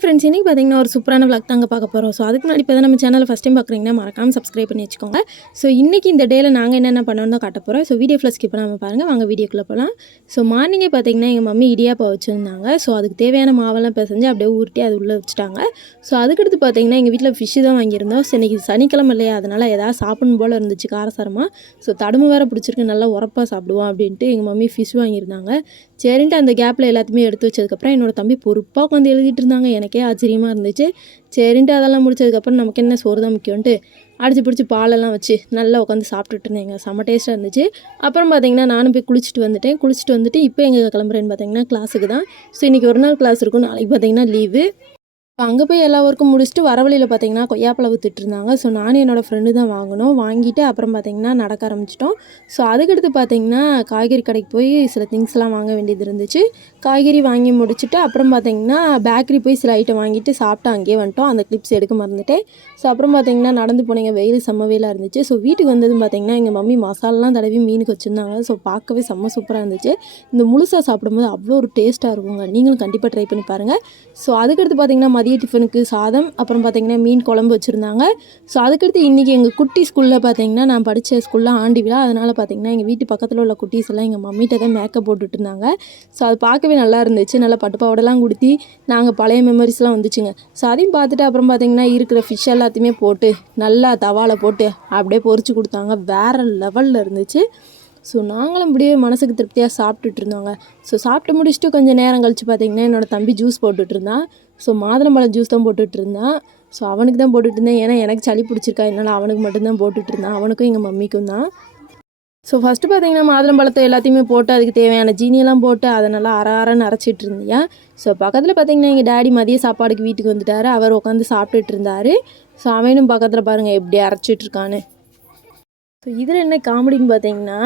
Friends இன்றைக்கி பார்த்தீங்கன்னா ஒரு சூப்பரான விளாக் தாங்க பார்க்க போகிறோம். ஸோ அதுக்கு முன்னாடி இப்போ தான் நம்ம சேனலை ஃபஸ்ட் டைம் பார்க்குறீங்கன்னா மறக்காமல் சப்ஸ்கிரைப் பண்ணி வச்சுக்கோங்க. ஸோ இன்றைக்கி இந்த டேயில் நாங்கள் என்னென்ன பண்ணோன்னு தான் காட்ட போகிறோம். ஸோ வீடியோ ஃபுல்லாக ஸ்கிப் பண்ணாமல் பாருங்கள், வாங்க வீடியோக்குள்ளே போகலாம். ஸோ மார்னிங்கே பார்த்தீங்கன்னா எங்கள் மம்மி இடியாப்பம் வச்சுருந்தாங்க. ஸோ அதுக்கு தேவையான மாவெல்லாம் பிசைஞ்சு அப்படியே ஊட்டி அது உள்ளே வச்சுட்டாங்க. ஸோ அதுக்கடுத்து பார்த்தீங்கன்னா எங்கள் வீட்டில் ஃபிஷ்ஷு தான் வாங்கியிருந்தோம். ஸோ இன்றைக்கி சனிக்கிழமை இல்லையா, அதனால் எதாவது சாப்பிடணும் போல் இருந்துச்சு காரசாரமாக. ஸோ தடுமை வேறு பிடிச்சிருக்கு, நல்லா உரப்பாக சாப்பிடுவோம் அப்படின்ட்டு எங்கள் மம்மி ஃபிஷ் வாங்கியிருந்தாங்க. சரின்ட்டு அந்த கேப்பில் எல்லாத்தையுமே எடுத்து வச்சதுக்கப்புறம் என்னோடய தம்பி பொறுப்பாக உட்காந்து எழுதிட்டு இருந்தாங்க. எனக்கே ஆச்சரியமாக இருந்துச்சு. சரின்ட்டு அதெல்லாம் முடிச்சதுக்கப்புறம் நமக்கு என்ன சோறு தான் முக்கியம்ன்ட்டு அடிச்சு பிடிச்சி பாலெல்லாம் வச்சு நல்லா உட்காந்து சாப்பிட்டுட்டு இருந்தேங்க. செம்ம டேஸ்ட்டாக இருந்துச்சு. அப்புறம் பார்த்தீங்கன்னா நானும் போய் குளிச்சுட்டு வந்துட்டு இப்போ எங்கே கிளம்புறேன்னு பார்த்தீங்கன்னா கிளாஸுக்கு தான். ஸோ இன்றைக்கி ஒரு நாள் கிளாஸ் இருக்கும், நாளைக்கு பார்த்தீங்கன்னா லீவு. அங்கே போய் எல்லா ஒர்க்கும் முடிச்சுட்டு வர வழியில் பார்த்தீங்கன்னா கொய்யாப்பழம் வித்துட்டு இருந்தாங்க. ஸோ நானும் என்னோடய ஃப்ரெண்டு தான் வாங்கினோம். வாங்கிட்டு அப்புறம் பார்த்தீங்கன்னா நடக்க ஆரம்பிச்சிட்டோம். ஸோ அதுக்கடுத்து பார்த்தீங்கன்னா காய்கறி கடைக்கு போய் சில திங்ஸ்லாம் வாங்க வேண்டியது இருந்துச்சு. காய்கறி வாங்கி முடிச்சுட்டு அப்புறம் பார்த்தீங்கன்னா பேக்கரி போய் சில ஐட்டம் வாங்கிட்டு சாப்பிட்டு அங்கேயே வந்துட்டோம். அந்த கிளிப்ஸ் எடுக்க மறந்துட்டேன். ஸோ அப்புறம் பார்த்தீங்கன்னா நடந்து போனீங்க, வெயில் செம்ம வெயிலாக இருந்துச்சு. ஸோ வீட்டுக்கு வந்ததும் பார்த்தீங்கன்னா எங்கள் மம்மி மசாலாலாம் தடவி மீனுக்கு வச்சுருந்தாங்க. ஸோ பார்க்கவே செம்ம சூப்பராக இருந்துச்சு. இந்த முழுசாக சாப்பிடும்போது அவ்வளோ ஒரு டேஸ்ட்டாக இருக்குங்க. நீங்களும் கண்டிப்பாக ட்ரை பண்ணி பாருங்கள். ஸோ அதுக்கடுத்து பார்த்தீங்கன்னா மதிய டிஃபனுக்கு சாதம், அப்புறம் பார்த்தீங்கன்னா மீன் குழம்பு வச்சுருந்தாங்க. ஸோ அதுக்கடுத்து இன்றைக்கி எங்கள் குட்டி ஸ்கூலில் பார்த்தீங்கன்னா நான் படித்த ஸ்கூலில் ஆண்டு விழா. அதனால் பார்த்தீங்கன்னா எங்கள் வீட்டு பக்கத்தில் உள்ள குட்டீஸ் எல்லாம் எங்கள் மம்மிகிட்ட தான் மேக்கப் போட்டுட்டு இருந்தாங்க. ஸோ அது பார்க்கவே நல்லா இருந்துச்சு. நல்லா பட்டுப்பாவடெல்லாம் கொடுத்தி நாங்கள் பழைய மெமரிஸ்லாம் வந்துச்சுங்க. ஸோ அதையும் பார்த்துட்டு அப்புறம் பார்த்தீங்கன்னா இருக்கிற ஃபிஷ் எல்லாத்தையுமே போட்டு நல்லா தவாலை போட்டு அப்படியே பொரிச்சு கொடுத்தாங்க. வேறு லெவலில் இருந்துச்சு. ஸோ நாங்களும் இப்படியே மனசுக்கு திருப்தியாக சாப்பிட்டுட்டு இருந்தோங்க. ஸோ சாப்பிட்டு முடிச்சுட்டு கொஞ்சம் நேரம் கழித்து பார்த்திங்கன்னா என்னோடய தம்பி ஜூஸ் போட்டுட்டு இருந்தான். ஸோ மாதுளம்பழம் ஜூஸ் தான் போட்டுட்டு இருந்தான். ஸோ அவனுக்கு தான் போட்டுட்டு இருந்தேன், ஏன்னா எனக்கு சளி பிடிச்சிருக்கா, என்னால் அவனுக்கு மட்டும்தான் போட்டுட்டு இருந்தான். அவனுக்கும் எங்கள் மம்மிக்கும் தான். ஸோ ஃபஸ்ட்டு பார்த்திங்கன்னா மாதுளம்பழத்தை எல்லாத்தையுமே போட்டு அதுக்கு தேவையான ஜீனியெல்லாம் போட்டு அதை நல்லா அரன்னு அரைச்சிட்டு இருந்தியா. ஸோ பக்கத்தில் பார்த்திங்கன்னா எங்கள் டேடி மதிய சாப்பாடுக்கு வீட்டுக்கு வந்துட்டார். அவர் உட்காந்து சாப்பிட்டுட்டு இருந்தார். ஸோ அவனும் பக்கத்தில் பாருங்கள் எப்படி அரைச்சிட்ருக்கான்னு. ஸோ இதில் என்ன காமெடின்னு பார்த்தீங்கன்னா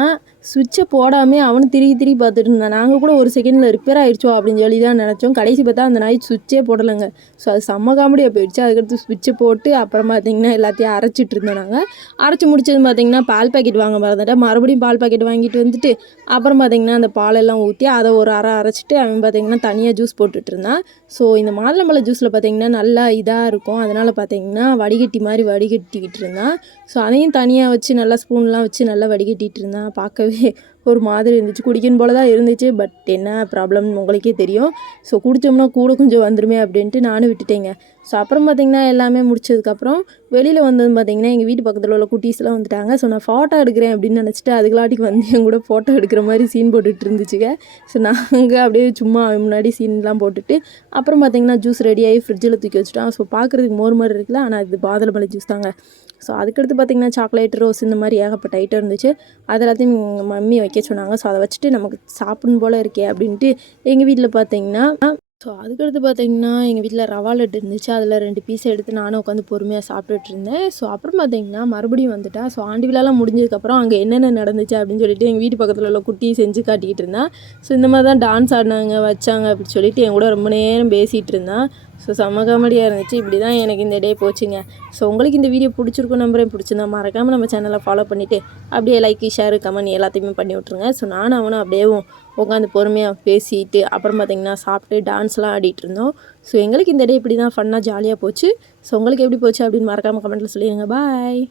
சுவிட்சை போடாமல் அவனு திரும்பி பார்த்துட்டு இருந்தான். நாங்கள் கூட ஒரு செகண்டில் ரிப்பேர் ஆகிடுச்சோ அப்படின்னு சொல்லி தான் நினச்சோம். கடைசி பார்த்தா அந்த நாய் சுவிட்சே போடலைங்க. ஸோ அது செம்ம காமெடியாக போயிடுச்சு. அதுக்கடுத்து சுவிட்சை போட்டு அப்புறம் பார்த்திங்கன்னா எல்லாத்தையும் அரைச்சிட்டு இருந்தோம். நாங்கள் அரைச்சி முடிச்சது பார்த்திங்கன்னா பால் பாக்கெட் வாங்க மறந்துட்டேன். மறுபடியும் பால் பாக்கெட் வாங்கிட்டு வந்துட்டு அப்புறம் பார்த்திங்கன்னா அந்த பாலெல்லாம் ஊற்றி அதை ஒரு அரைச்சிட்டு அவன் பார்த்திங்கன்னா தனியாக ஜூஸ் போட்டுட்டு இருந்தான். ஸோ இந்த மாதுளம்பழ ஜூஸில் பார்த்திங்கன்னா நல்லா இதாக இருக்கும். அதனால் பார்த்திங்கன்னா வடிகட்டி மாதிரி வடிகட்டிக்கிட்டு இருந்தான். ஸோ அதையும் தனியாக வச்சு நல்லா ஸ்பூன்லாம் வச்சு நல்லா வடிகட்டிகிட்டு இருந்தான். பார்க்கவே ஒரு மாதிரி இருந்துச்சு. குடிக்கணும் போல தான் இருந்துச்சு. பட் என்ன ப்ராப்ளம்னு உங்களுக்கே தெரியும். ஸோ குடித்தோம்னா கூட கொஞ்சம் வந்துருமே அப்படின்ட்டு நானும் விட்டுட்டேங்க. ஸோ அப்புறம் பார்த்திங்கன்னா எல்லாமே முடிச்சதுக்கப்புறம் வெளியில் வந்தது பார்த்திங்கன்னா எங்கள் வீட்டு பக்கத்தில் உள்ள குட்டீஸ்லாம் வந்துட்டாங்க. ஸோ நான் ஃபோட்டோ எடுக்கிறேன் அப்படின்னு நினச்சிட்டு அதுக்கலாட்டிக்கு வந்து என் கூட ஃபோட்டோ எடுக்கிற மாதிரி சீன் போட்டுட்டு இருந்துச்சுங்க. ஸோ நாங்கள் அப்படியே சும்மா முன்னாடி சீன்லாம் போட்டுட்டு அப்புறம் பார்த்திங்கன்னா ஜூஸ் ரெடியாகி ஃப்ரிட்ஜில் தூக்கி வச்சுட்டோம். ஸோ பார்க்குறதுக்கு மோர் மாதிரி இருக்குல்ல, ஆனால் இது மாதுளம்பழ ஜூஸ் தாங்க. ஸோ அதுக்கடுத்து பார்த்திங்கன்னா சாக்லேட், ரோஸ் இந்த மாதிரி ஏகப்பட்ட ஐட்டம் இருந்துச்சு. அது எல்லாத்தையும் எங்கள் மம்மி வைக்க சொன்னாங்க. ஸோ அதை வச்சுட்டு நமக்கு சாப்பிடணும் போல் இருக்கே அப்படின்ட்டு எங்கள் வீட்டில் பார்த்திங்கன்னா ஸோ அதுக்கடுத்து பார்த்திங்கன்னா எங்கள் வீட்டில் ரவா லட்டு இருந்துச்சு. அதில் 2 பீஸ் எடுத்து நானும் உட்காந்து பொறுமையாக சாப்பிட்டுட்டு இருந்தேன். ஸோ அப்புறம் பார்த்திங்கன்னா மறுபடியும் வந்துட்டேன். ஸோ ஆண்டு விழாலாம் முடிஞ்சதுக்கப்புறம் அங்கே என்னென்ன நடந்துச்சு அப்படின்னு சொல்லிட்டு எங்கள் வீட்டு பக்கத்தில் உள்ள குட்டி செஞ்சு காட்டிக்கிட்டு இருந்தேன். ஸோ இந்த மாதிரி தான் டான்ஸ் ஆடினாங்க வச்சாங்க அப்படின்னு சொல்லிட்டு என் கூட ரொம்ப நேரம் பேசிகிட்டு இருந்தான். ஸோ செம்ம காமெடியாக இருந்துச்சு. இப்படி தான் எனக்கு இந்த டே போச்சுங்க. ஸோ உங்களுக்கு இந்த வீடியோ பிடிச்சிருக்கும் நம்புறேன். பிடிச்சிருந்தா மறக்காமல் நம்ம சேனலை ஃபாலோ பண்ணிவிட்டு அப்படியே லைக், ஷேர், கமெண்ட் எல்லாத்தையுமே பண்ணி விட்ருங்க. ஸோ நானும் அவனும் அப்படியே உட்காந்து பொறுமையாக பேசிட்டு அப்புறம் பார்த்திங்கன்னா சாப்பிட்டு டான்ஸ்லாம் ஆடிட்டு இருந்தோம். ஸோ எங்களுக்கு இந்த டே இப்படி தான் ஃபன்னாக ஜாலியாக போச்சு. ஸோ உங்களுக்கு எப்படி போச்சு அப்படின்னு மறக்காமல் கமெண்ட்டில் சொல்லிடுங்க. பாய்.